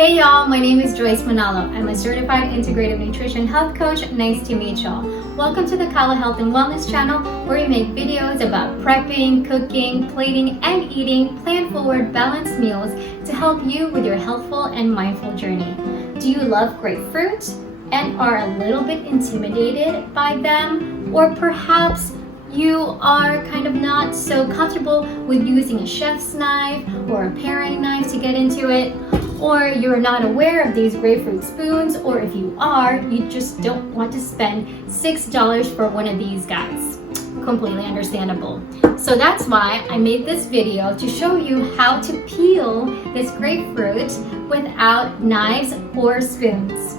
Hey y'all, my name is Joyce Manalo. I'm a certified integrative nutrition health coach. Nice to meet y'all. Welcome to the Kala Health and Wellness channel, where we make videos about prepping, cooking, plating, and eating plan-forward balanced meals to help you with your healthful and mindful journey. Do you love grapefruit and are a little bit intimidated by them? Or perhaps you are kind of not so comfortable with using a chef's knife or a paring knife to get into it? Or you're not aware of these grapefruit spoons, or if you are, you just don't want to spend $6 for one of these guys. Completely understandable. So that's why I made this video to show you how to peel this grapefruit without knives or spoons.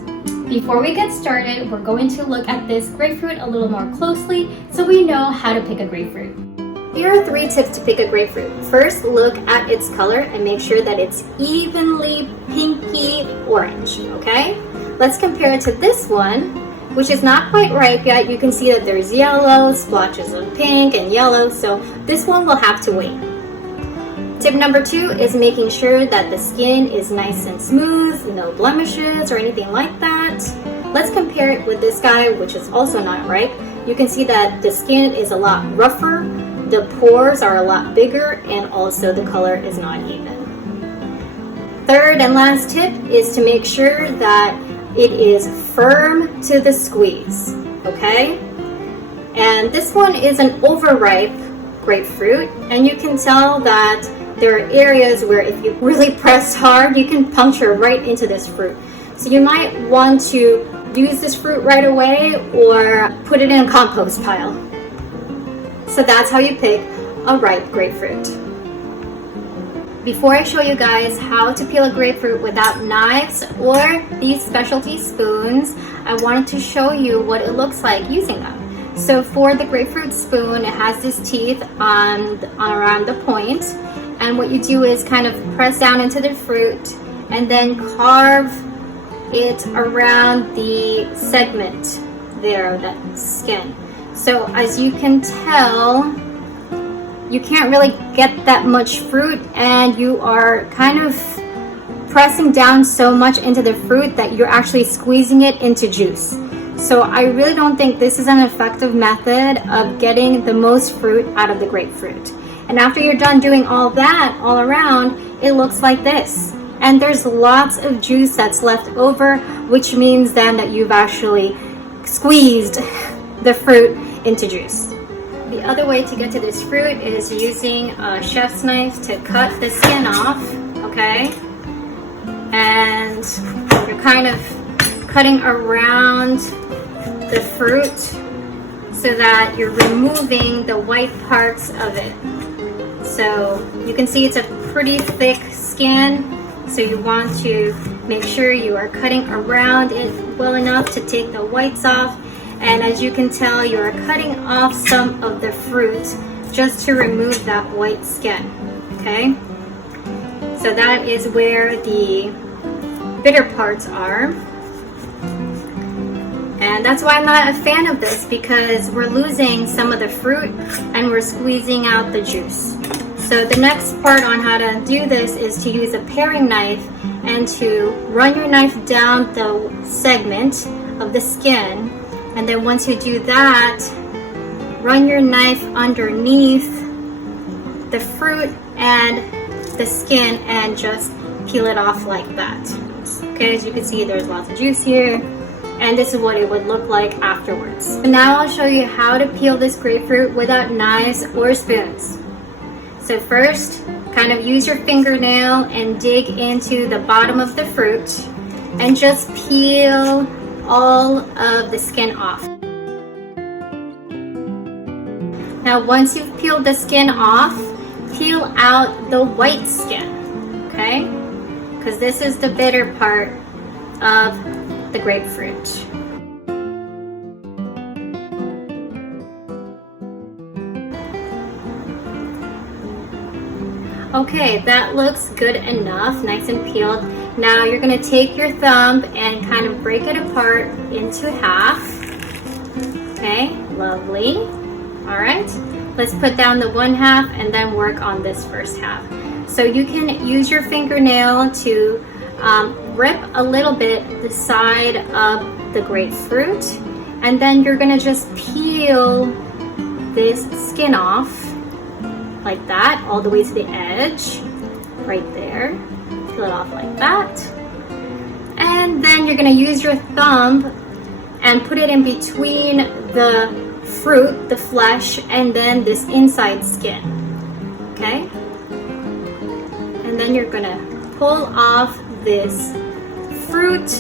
Before we get started, we're going to look at this grapefruit a little more closely so we know how to pick a grapefruit. Here are 3 tips to pick a grapefruit. First, look at its color and make sure that it's evenly pinky orange, okay? Let's compare it to this one, which is not quite ripe yet. You can see that there's yellow, splotches of pink and yellow, so this one will have to wait. Tip number 2 is making sure that the skin is nice and smooth, no blemishes or anything like that. Let's compare it with this guy, which is also not ripe. You can see that the skin is a lot rougher, the pores are a lot bigger, and also the color is not even. Third and last tip is to make sure that it is firm to the squeeze, okay? And this one is an overripe grapefruit, and you can tell that there are areas where if you really press hard, you can puncture right into this fruit. So you might want to use this fruit right away or put it in a compost pile. So that's how you pick a ripe grapefruit. Before I show you guys how to peel a grapefruit without knives or these specialty spoons, I wanted to show you what it looks like using them. So for the grapefruit spoon, it has this teeth around the point, and what you do is kind of press down into the fruit and then carve it around the segment there, that skin. So as you can tell, you can't really get that much fruit, and you are kind of pressing down so much into the fruit that you're actually squeezing it into juice. So I really don't think this is an effective method of getting the most fruit out of the grapefruit. And after you're done doing all that all around, it looks like this. And there's lots of juice that's left over, which means then that you've actually squeezed the fruit into juice. The other way to get to this fruit is using a chef's knife to cut the skin off, okay? And you're kind of cutting around the fruit so that you're removing the white parts of it. So you can see it's a pretty thick skin, so you want to make sure you are cutting around it well enough to take the whites off. And as you can tell, you are cutting off some of the fruit just to remove that white skin, okay? So that is where the bitter parts are. And that's why I'm not a fan of this, because we're losing some of the fruit and we're squeezing out the juice. So the next part on how to do this is to use a paring knife and to run your knife down the segment of the skin. And then once you do that, run your knife underneath the fruit and the skin and just peel it off like that. Okay, as you can see, there's lots of juice here, and this is what it would look like afterwards. So now I'll show you how to peel this grapefruit without knives or spoons. So first, kind of use your fingernail and dig into the bottom of the fruit and just peel all of the skin off. Now once you've peeled the skin off, peel out the white skin, okay? Because this is the bitter part of the grapefruit. Okay, that looks good enough, nice and peeled. Now you're going to take your thumb and kind of break it apart into half. Okay, lovely. All right, let's put down the one half and then work on this first half. So you can use your fingernail to rip a little bit the side of the grapefruit, and then you're gonna just peel this skin off like that, all the way to the edge, right there. Peel it off like that. And then you're gonna use your thumb and put it in between the fruit, the flesh, and then this inside skin, okay? And then you're gonna pull off this fruit,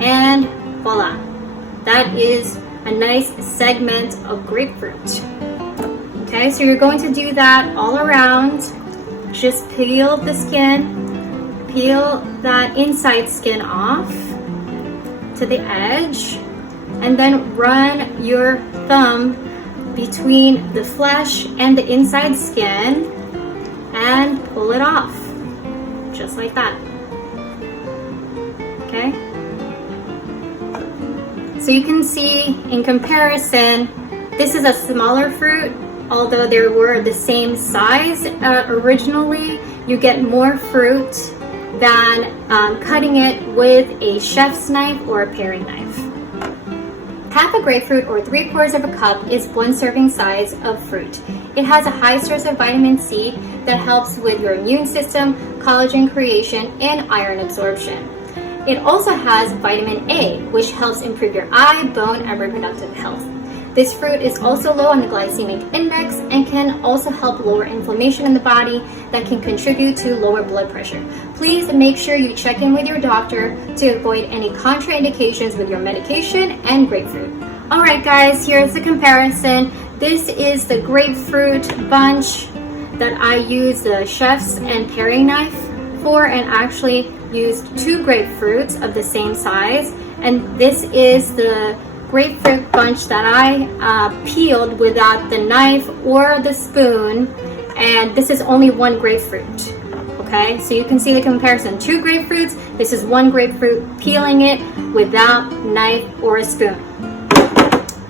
and voila. That is a nice segment of grapefruit. Okay, so you're going to do that all around. Just peel the skin, peel that inside skin off to the edge, and then run your thumb between the flesh and the inside skin and pull it off, just like that. Okay? So you can see in comparison, this is a smaller fruit. Although they were the same size originally, you get more fruit than cutting it with a chef's knife or a paring knife. Half a grapefruit or 3/4 of a cup is 1 serving size of fruit. It has a high source of vitamin C that helps with your immune system, collagen creation, and iron absorption. It also has vitamin A, which helps improve your eye, bone, and reproductive health. This fruit is also low on the glycemic index and can also help lower inflammation in the body that can contribute to lower blood pressure. Please make sure you check in with your doctor to avoid any contraindications with your medication and grapefruit. Alright guys, here's the comparison. This is the grapefruit bunch that I used the chef's and paring knife for, and actually used 2 grapefruits of the same size. And this is the grapefruit bunch that I peeled without the knife or the spoon, and this is only 1 grapefruit. Okay, so you can see the comparison. 2 grapefruits, this is 1 grapefruit, peeling it without knife or a spoon.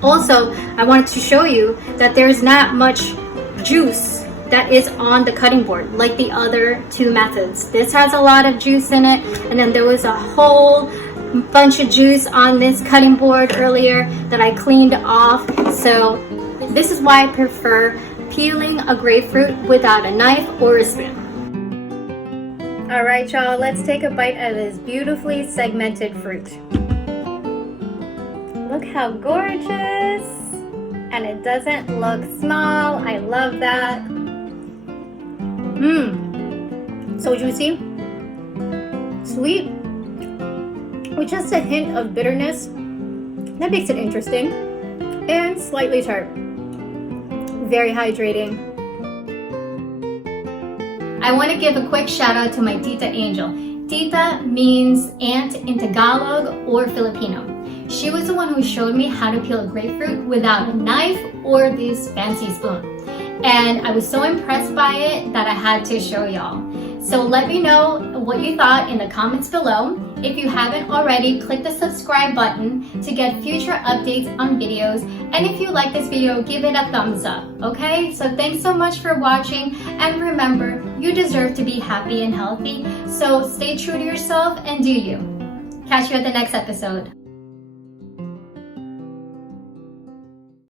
Also, I wanted to show you that there's not much juice that is on the cutting board like the other 2 methods. This has a lot of juice in it, and then there was a whole bunch of juice on this cutting board earlier that I cleaned off. So this is why I prefer peeling a grapefruit without a knife or a spoon. Alright y'all, let's take a bite of this beautifully segmented fruit. Look how gorgeous! And it doesn't look small. I love that. So juicy, sweet, with just a hint of bitterness that makes it interesting, and slightly tart. Very hydrating. I want to give a quick shout out to my Tita Angel. Tita means aunt in Tagalog or Filipino. She was the one who showed me how to peel a grapefruit without a knife or this fancy spoon. And I was so impressed by it that I had to show y'all. So let me know what you thought in the comments below. If you haven't already, click the subscribe button to get future updates on videos. And if you like this video, give it a thumbs up, okay? So thanks so much for watching. And remember, you deserve to be happy and healthy. So stay true to yourself and do you. Catch you at the next episode.